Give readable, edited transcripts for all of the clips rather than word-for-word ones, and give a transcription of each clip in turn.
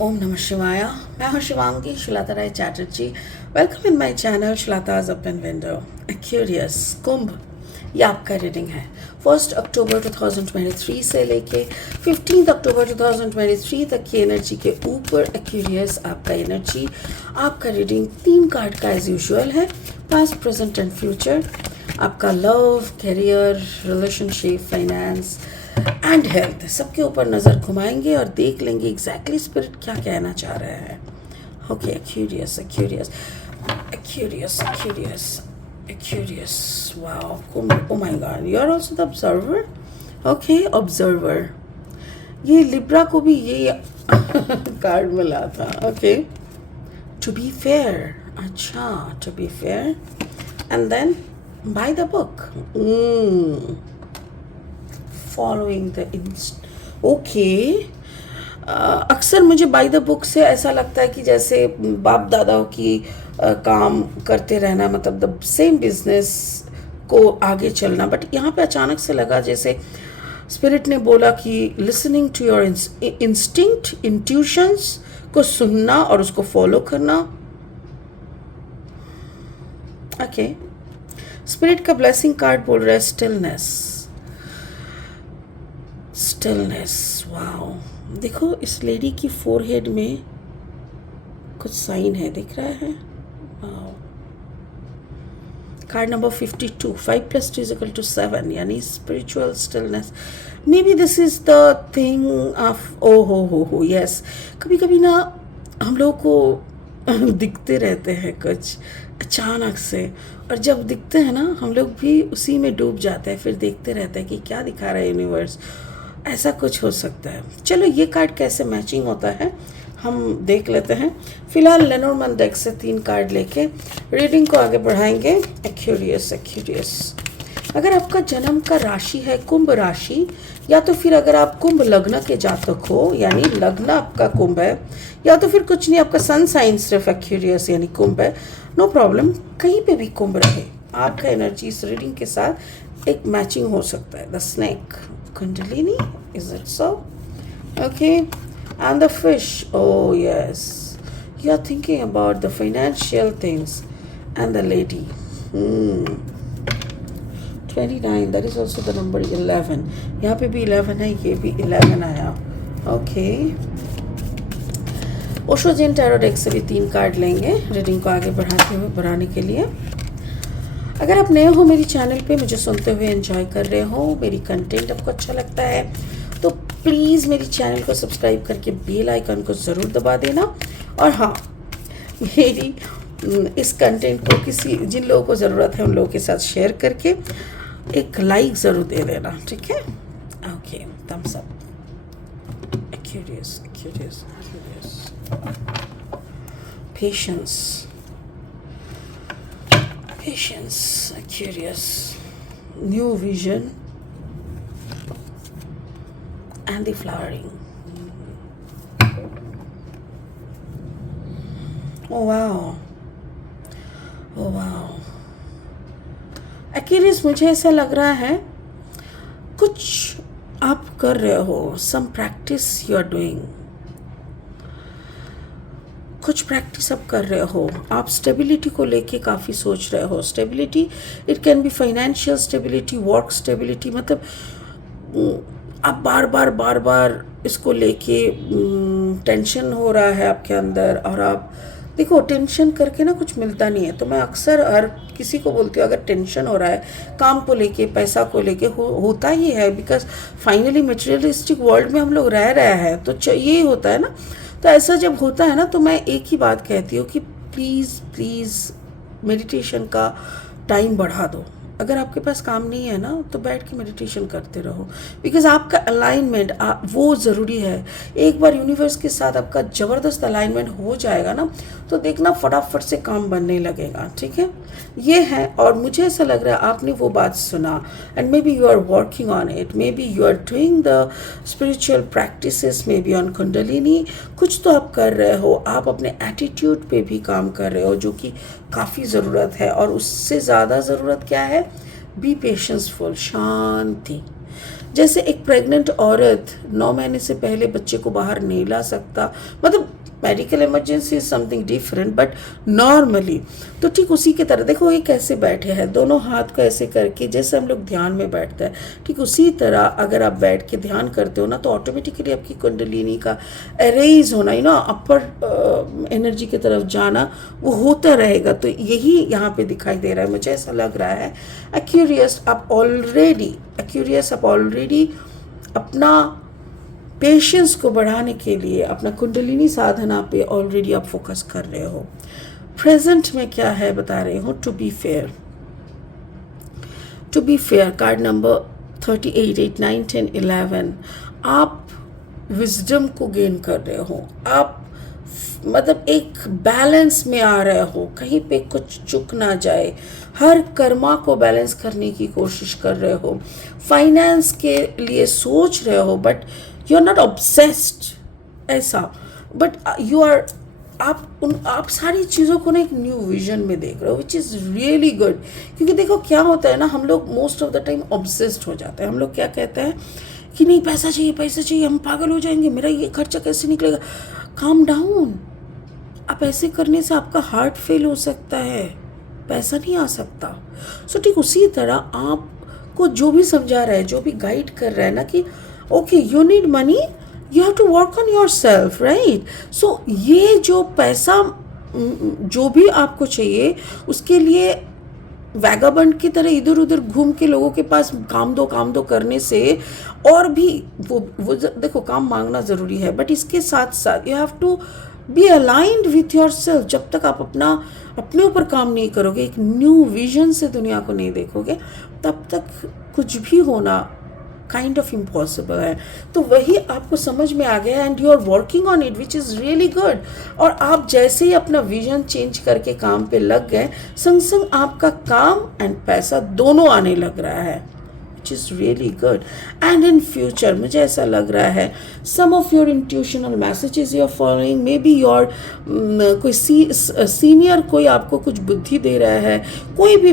ओम नमः शिवाय। मैं हूं Shivangi Shilata Rai Chatterjee. Welcome in my channel Shilata's open window. Aquarius Kumbh, ये आपका रीडिंग है 1 अक्टूबर 2023 से लेके 15 अक्टूबर 2023 तक की एनर्जी के ऊपर। एक्यूरियस आपका एनर्जी, आपका रीडिंग 3 कार्ड का एज यूजुअल है, पास्ट प्रेजेंट एंड फ्यूचर। आपका love, career, relationship, finance and health, सबके ऊपर नज़र घुमाएंगे और देख लेंगे एग्जैक्टली स्पिरिट क्या कहना चाह रहे हैं। Okay, curious curious curious curious curious wow, oh my god, you are also the observer. Okay, observer, ये लिब्रा को भी ये कार्ड मिला था। ओके, टू बी फेयर, अच्छा, to be fair and then by the book, following the okay. अक्सर मुझे bye the book से ऐसा लगता है कि जैसे बाप दादाओं की काम करते रहना, मतलब द सेम बिजनेस को आगे चलना। बट यहाँ पे अचानक से लगा जैसे स्पिरिट ने बोला कि listening to your instinct, intuitions को सुनना और उसको फॉलो करना। ओके, स्पिरिट का ब्लेसिंग कार्ड बोल रहा है स्टिलनेस। स्टिलनेस, वाओ, देखो इस लेडी की फोरहेड में कुछ साइन है, दिख रहा है। वाओ, कार्ड नंबर 52, 5 + 2 = 7, यानी spiritual stillness. May be this is the thing of oh हो यस। कभी कभी ना हम लोग को दिखते रहते हैं कुछ अचानक से, और जब दिखते हैं ना हम लोग भी उसी में डूब जाते हैं, फिर देखते रहते हैं कि क्या दिखा रहा है यूनिवर्स। ऐसा कुछ हो सकता है। चलो, ये कार्ड कैसे मैचिंग होता है हम देख लेते हैं। फिलहाल लेनोर्मन डेक से 3 कार्ड लेके रीडिंग को आगे बढ़ाएंगे। एक्यूरियस एक्यूरियस, अगर आपका जन्म का राशि है कुंभ राशि, या तो फिर अगर आप कुंभ लग्न के जातक हो, यानी लग्न आपका कुंभ है, या तो फिर कुछ नहीं, आपका सन साइन सिर्फ एक्यूरियस यानी कुंभ है, नो प्रॉब्लम, कहीं पे भी कुंभ रहे, आपका एनर्जी इस रीडिंग के साथ एक मैचिंग हो सकता है। The snake, Kundalini, is it so? Okay, and the fish, oh yes, you are thinking about the financial things and the lady. 29, that is also the number 11. यहाँ पे भी 11 है, ये भी 11 आया। Okay, ओशो जेन टैरो डेक से भी 3 कार्ड लेंगे रीडिंग को आगे बढ़ाने के लिए। अगर आप नए हो मेरी चैनल पे, मुझे सुनते हुए एंजॉय कर रहे हो, मेरी कंटेंट आपको अच्छा लगता है, तो प्लीज़ मेरी चैनल को सब्सक्राइब करके बेल आइकन को ज़रूर दबा देना। और हाँ, मेरी इस कंटेंट को जिन लोगों को ज़रूरत है उन लोगों के साथ शेयर करके एक लाइक ज़रूर दे देना, ठीक है। Okay, thumbs up. Curious curious curious, patience, patience, curious, new vision and the flowering. Oh wow, oh wow. Aquarius, मुझे ऐसा लग रहा है कुछ आप कर रहे हो, some practice you are doing, कुछ प्रैक्टिस आप कर रहे हो, आप स्टेबिलिटी को लेके काफ़ी सोच रहे हो। Stability, it can be financial stability, work stability, मतलब आप बार बार इसको लेके टेंशन हो रहा है आपके अंदर, और आप देखो टेंशन करके ना कुछ मिलता नहीं है। तो मैं अक्सर हर किसी को बोलती हूँ, अगर टेंशन हो रहा है काम को लेके, पैसा को लेके, होता ही है, बिकॉज फाइनली मटेरियलिस्टिक वर्ल्ड में हम लोग रह रहे हैं, तो यही होता है ना। तो ऐसा जब होता है ना, तो मैं एक ही बात कहती हूँ कि प्लीज़ मेडिटेशन का टाइम बढ़ा दो। अगर आपके पास काम नहीं है ना, तो बैठ के मेडिटेशन करते रहो, बिकॉज आपका अलाइनमेंट वो ज़रूरी है। एक बार यूनिवर्स के साथ आपका ज़बरदस्त अलाइनमेंट हो जाएगा ना, तो देखना फटाफट से काम बनने लगेगा, ठीक है। ये है, और मुझे ऐसा लग रहा है आपने वो बात सुना, and may be you are working on it, may be you are doing the spiritual practices, may be on kundalini, कुछ तो आप कर रहे हो। आप अपने एटीट्यूड पे भी काम कर रहे हो, जो कि काफ़ी ज़रूरत है। और उससे ज़्यादा ज़रूरत क्या है? बी पेशेंसफुल, शांति, जैसे एक प्रेग्नेंट औरत 9 महीने से पहले बच्चे को बाहर नहीं ला सकता, मतलब medical emergency is something different, but normally तो ठीक उसी की तरह देखो ये कैसे बैठे हैं, दोनों हाथ को ऐसे करके जैसे हम लोग ध्यान में बैठते हैं, ठीक उसी तरह अगर आप बैठ के ध्यान करते हो ना तो ऑटोमेटिकली आपकी कुंडलिनी का अरेज होना, अपर एनर्जी की तरफ जाना वो होता रहेगा। तो यही यहाँ पे दिखाई दे रहा है, मुझे ऐसा लग रहा है एक्यूरियस आप ऑलरेडी अपना पेशेंस को बढ़ाने के लिए अपना कुंडलिनी साधना पे ऑलरेडी आप फोकस कर रहे हो। प्रेजेंट में क्या है बता रही हूँ, to be fair card number 38, 8, 9, 10, 11 आप विजडम को गेन कर रहे हो, आप मतलब एक बैलेंस में आ रहे हो, कहीं पे कुछ चुक ना जाए, हर कर्मा को बैलेंस करने की कोशिश कर रहे हो, फाइनेंस के लिए सोच रहे हो but you are not obsessed ऐसा, बट आप सारी चीज़ों को ना एक न्यू विजन में देख रहे हो, विच इज़ रियली गुड। क्योंकि देखो क्या होता है ना, हम लोग most of the time obsessed हो जाते हैं। हम लोग क्या कहते हैं कि नहीं पैसा चाहिए, हम पागल हो जाएंगे, मेरा ये खर्चा कैसे निकलेगा। काम डाउन, आप ऐसे करने से आपका हार्ट फेल हो सकता है, पैसा नहीं आ सकता। सो ठीक उसी तरह आपको जो भी समझा रहा है, जो भी गाइड कर रहा है ना कि okay you need money, you have to work on yourself, right. So ये जो पैसा जो भी आपको चाहिए उसके लिए वैगाबंड की तरह इधर उधर घूम के लोगों के पास काम दो करने से, और भी वो देखो काम मांगना ज़रूरी है, बट इसके साथ साथ you have to be aligned with yourself. जब तक आप अपने ऊपर काम नहीं करोगे, एक न्यू विजन से दुनिया को नहीं देखोगे, तब तक कुछ भी होना काइंड ऑफ इम्पॉसिबल है। तो वही आपको समझ में आ गया and you are working on it which is really good. और आप जैसे ही अपना विजन चेंज करके काम पे लग गए, संग संग आपका काम एंड पैसा दोनों आने लग रहा है, which is really good. And in future मुझे ऐसा लग रहा है some of your intuitional messages you are following, maybe your कोई सीनियर कोई आपको कुछ बुद्धि दे रहा है, कोई भी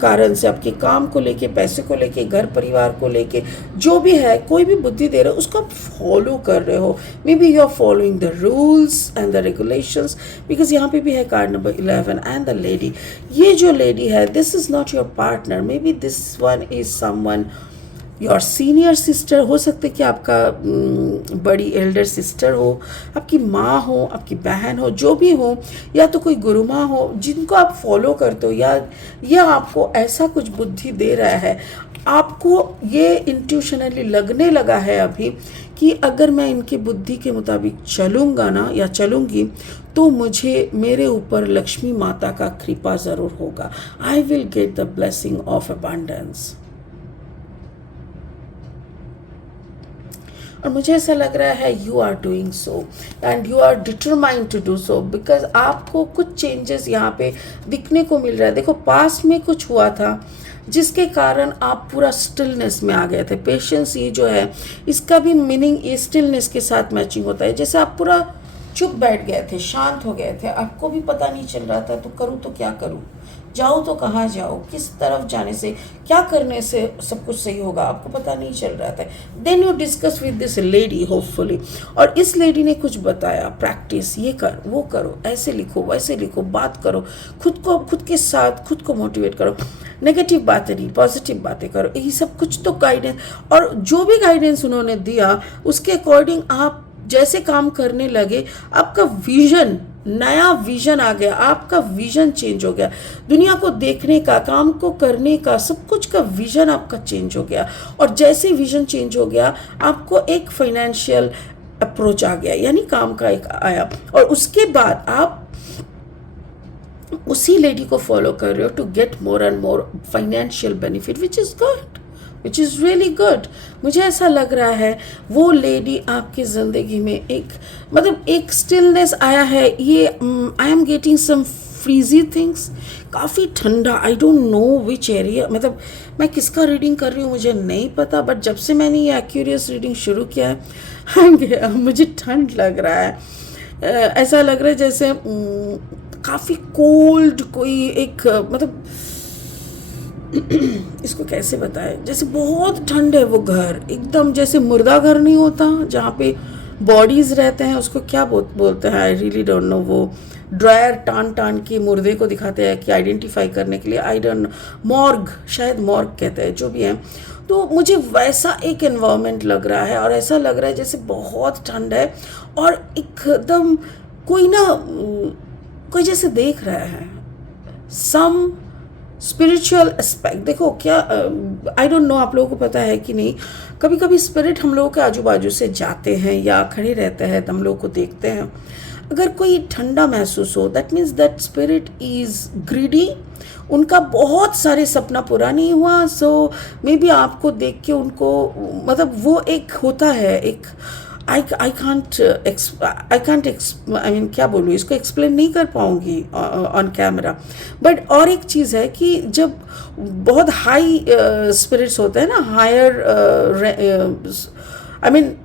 कारण से आपके काम को लेके, पैसे को लेके, घर परिवार को लेके जो भी है, कोई भी बुद्धि दे रहा है उसको आप फॉलो कर रहे हो। May be you are following the rules and the regulations, because यहाँ पे भी है card number 11 and the lady. ये जो लेडी है, this is not your partner, may be this one is someone your senior sister, हो सकते कि आपका बड़ी एल्डर सिस्टर हो, आपकी माँ हो, आपकी बहन हो, जो भी हो, या तो कोई गुरु माँ हो जिनको आप फॉलो करते हो, या आपको ऐसा कुछ बुद्धि दे रहा है। आपको ये इंट्यूशनली लगने लगा है अभी कि अगर मैं इनकी बुद्धि के मुताबिक चलूँगा ना या चलूँगी तो मुझे मेरे ऊपर लक्ष्मी माता का कृपा ज़रूर होगा। I will get the blessing of abundance. और मुझे ऐसा लग रहा है you are doing so and you are determined to do so, because आपको कुछ चेंजेस यहाँ पे दिखने को मिल रहा है। देखो पास्ट में कुछ हुआ था जिसके कारण आप पूरा स्टिलनेस में आ गए थे। पेशेंस ये जो है इसका भी मीनिंग ये स्टिलनेस के साथ मैचिंग होता है। जैसे आप पूरा चुप बैठ गए थे, शांत हो गए थे, आपको भी पता नहीं चल रहा था तो करूँ तो क्या करूँ, जाऊँ तो कहाँ जाऊँ, किस तरफ जाने से, क्या करने से सब कुछ सही होगा, आपको पता नहीं चल रहा था। Then you discuss with this lady hopefully, और इस लेडी ने कुछ बताया, प्रैक्टिस ये कर वो करो, ऐसे लिखो वैसे लिखो, बात करो, खुद के साथ खुद को मोटिवेट करो, नेगेटिव बातें नहीं पॉजिटिव बातें करो, यही सब कुछ तो गाइडेंस। और जो भी गाइडेंस उन्होंने दिया उसके अकॉर्डिंग आप जैसे काम करने लगे, आपका विजन, नया विजन आ गया, आपका विजन चेंज हो गया, दुनिया को देखने का, काम को करने का, सब कुछ का विजन आपका चेंज हो गया। और जैसे विजन चेंज हो गया आपको एक फाइनेंशियल अप्रोच आ गया, यानी काम का एक आया, और उसके बाद आप उसी लेडी को फॉलो कर रहे हो to get more and more financial benefit, which is good, which is really good. मुझे ऐसा लग रहा है वो लेडी आपकी ज़िंदगी में एक स्टिलनेस आया है। ये I am getting some freezy things, काफ़ी ठंडा, I don't know which area, मैं किसका रीडिंग कर रही हूँ मुझे नहीं पता, बट जब से मैंने ये एक्यूरियस रीडिंग शुरू किया है मुझे ठंड लग रहा है। ऐसा लग रहा है जैसे काफ़ी कोल्ड कोई एक इसको कैसे बताएं, जैसे बहुत ठंड है वो घर, एकदम जैसे मुर्दा घर नहीं होता जहाँ पे बॉडीज रहते हैं, उसको क्या बोलते हैं, आई रियली डोंट नो। वो ड्रायर टान टान के मुर्दे को दिखाते हैं कि आइडेंटिफाई करने के लिए, आई डोंट नो, मॉर्ग, शायद मॉर्ग कहते हैं, जो भी है। तो मुझे वैसा एक एनवायरनमेंट लग रहा है, और ऐसा लग रहा है जैसे बहुत ठंड है और एकदम कोई ना, कोई जैसे देख रहा है, सम स्पिरिचुअल एस्पेक्ट। देखो क्या, आई डोंट नो आप लोगों को पता है कि नहीं, कभी कभी स्पिरिट हम लोगों के आजू बाजू से जाते हैं या खड़े रहते हैं तो हम लोग को देखते हैं। अगर कोई ठंडा महसूस हो, that means that spirit is greedy, उनका बहुत सारे सपना पूरा नहीं हुआ, सो मे बी आपको देख के उनको, मतलब वो एक होता है एक, आई कांट आई मीन क्या बोलूँ, इसको एक्सप्लेन नहीं कर पाऊँगी ऑन कैमरा। बट और एक चीज़ है कि जब बहुत हाई स्पिरिट्स होते हैं ना, higher I mean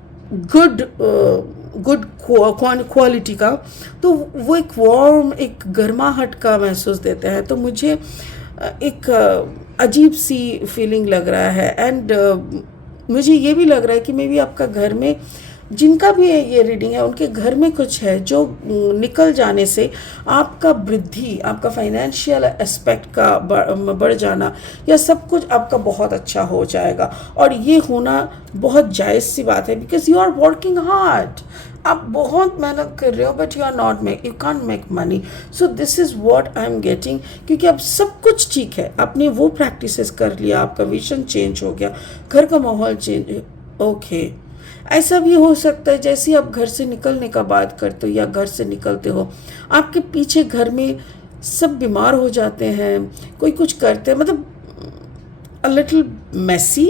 good quality का, तो वो एक वार्म, एक गर्माहट का महसूस देते हैं। तो मुझे एक अजीब सी फीलिंग लग रहा है। एंड मुझे ये भी लग रहा है कि मे बी आपका घर में, जिनका भी ये रीडिंग है, उनके घर में कुछ है जो निकल जाने से आपका वृद्धि, आपका फाइनेंशियल एस्पेक्ट का बढ़ जाना, या सब कुछ आपका बहुत अच्छा हो जाएगा। और ये होना बहुत जायज़ सी बात है, because you are working hard, आप बहुत मेहनत कर रहे हो, but you are not you can't make money. So this is what I am getting, क्योंकि अब सब कुछ ठीक है, आपने वो प्रैक्टिसेस कर लिया, आपका विजन चेंज हो गया, घर का माहौल चेंज, ओके। ऐसा भी हो सकता है जैसे आप घर से निकलने का बात करते हो या घर से निकलते हो, आपके पीछे घर में सब बीमार हो जाते हैं, कोई कुछ करते हैं, मतलब अ लिटिल मेसी।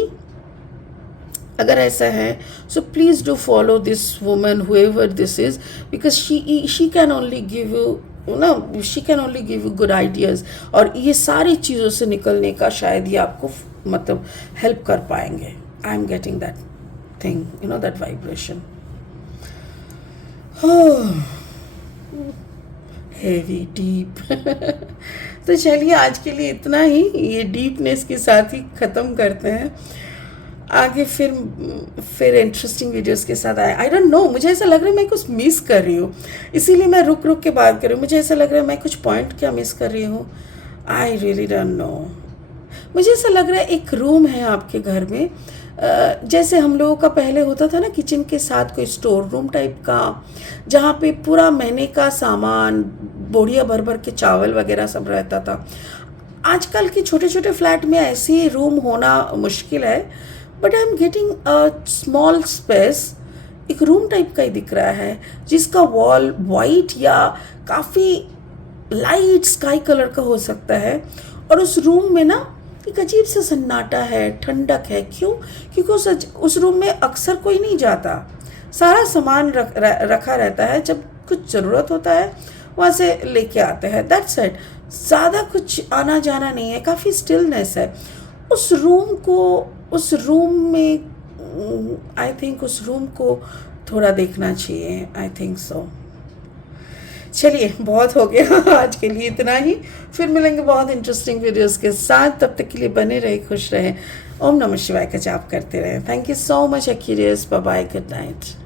अगर ऐसा है, so please do follow this woman, whoever this is, because she can only give you ना, she can only give you good ideas. और ये सारी चीज़ों से निकलने का शायद ये आपको मतलब हेल्प कर पाएंगे। आई am getting that thing, you know, that vibration. Heavy, deep. तो चलिए आज के लिए इतना ही, ये डीपनेस के साथ ही ख़त्म करते हैं। आगे फिर इंटरेस्टिंग वीडियोस के साथ आए। आई डोंट नो, मुझे ऐसा लग रहा है मैं कुछ मिस कर रही हूँ, इसीलिए मैं रुक रुक के बात कर रही हूँ। मुझे ऐसा लग रहा है मैं कुछ पॉइंट क्या मिस कर रही हूँ, आई रियली डोंट नो। मुझे ऐसा लग रहा है एक रूम है आपके घर में, जैसे हम लोगों का पहले होता था ना, किचन के साथ कोई स्टोर रूम टाइप का, जहाँ पे पूरा महीने का सामान, बोरिया भर भर के चावल वगैरह सब रहता था। आजकल के छोटे छोटे फ्लैट में ऐसे रूम होना मुश्किल है, but I am getting a small space, एक रूम टाइप का ही दिख रहा है, जिसका वॉल वाइट या काफ़ी लाइट स्काई कलर का हो सकता है। और उस रूम में ना एक अजीब सा सन्नाटा है, ठंडक है। क्यों? क्योंकि उस रूम में अक्सर कोई नहीं जाता, सारा सामान रखा रहता है, जब कुछ ज़रूरत होता है वहाँ से लेके आते हैं, दैट्स इट। ज़्यादा कुछ आना जाना नहीं है, काफ़ी स्टिलनेस है उस रूम में। आई थिंक उस रूम को थोड़ा देखना चाहिए, आई थिंक सो। चलिए बहुत हो गया आज के लिए इतना ही, फिर मिलेंगे बहुत इंटरेस्टिंग वीडियोस के साथ। तब तक के लिए बने रहे, खुश रहें, ओम नमः शिवाय का जाप करते रहें। थैंक यू सो मच एक्यूरियस, बाय बाय, गुड नाइट।